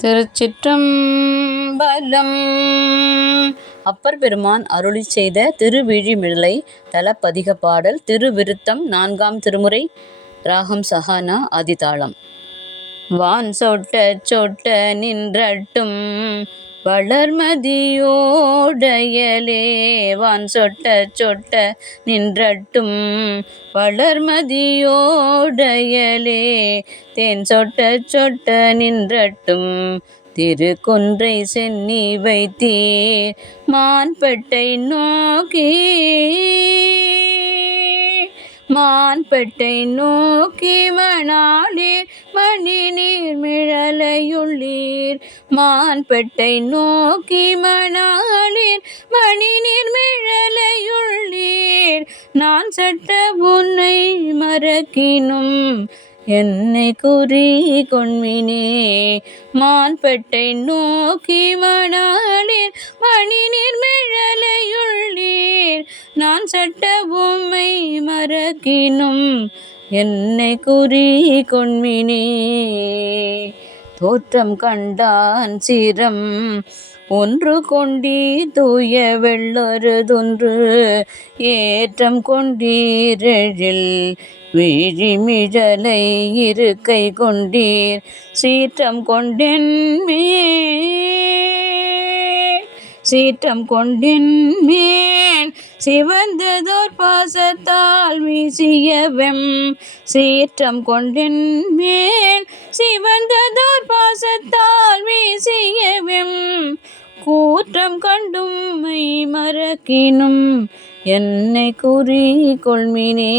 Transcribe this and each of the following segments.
திருச்சிற்றம்பலம். அப்பர் பெருமான் அருளி செய்த திருவிழிமிழலை தலப்பதிக பாடல். திருவிருத்தம் 4ஆம் திருமுறை. ராகம் சஹானா, ஆதிதாளம். வான் சொட்ட சொட்ட நின்றட்டும் வளர்மதியோடையலே, வான் சொட்ட சொட்ட நின்றட்டும் வளர்மதியோடையலே, தேன் சொட்ட சொட்ட நின்றட்டும் திருக்குன்றை சென்னி வைத்தீர் மான்பெட்டை நோக்கி, மான்பெட்டை நோக்கி மணாளீர் மணி நீர் மிழலையுள்ளீர், மான்பெட்டை நோக்கி மணாளீர் மணி நீர் மிழலையுள்ளீர், நான் சட்ட உன்னை மறக்கினும் என்னை குறி கொண்மினே, மான்பெட்டை நோக்கி மணாளீர் மணி நீர் மிழலையுள்ளீர், நான் சட்ட உம்மை மறக்கினும் என்னை குறி கொண்மினே. தோற்றம் கண்டான் சிரம் ஒன்று கொண்டீர் தூய வெள்ளொருதொன்று, ஏற்றம் கொண்டீரெழில் விழிமிழலை இருக்கை கொண்டீர், சீற்றம் கொண்டென்மேல், சீற்றம் கொண்டென்மேல் சிவந்ததோர் பாசத்தால் வீசியவெம், சீற்றம் கொண்டென்மேல் சிவந்ததோர் பாசத்தால் வீசியவெம், கூற்றம் கண்டும்மை மறக்கினும் என்னை குறி கொள்மினே,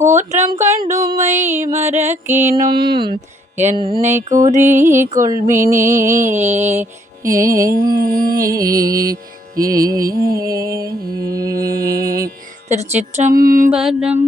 கூற்றம் கண்டும்மை மறக்கினும் என்னை குறி கொள்மினே. திருச்சிற்றம்பலம்.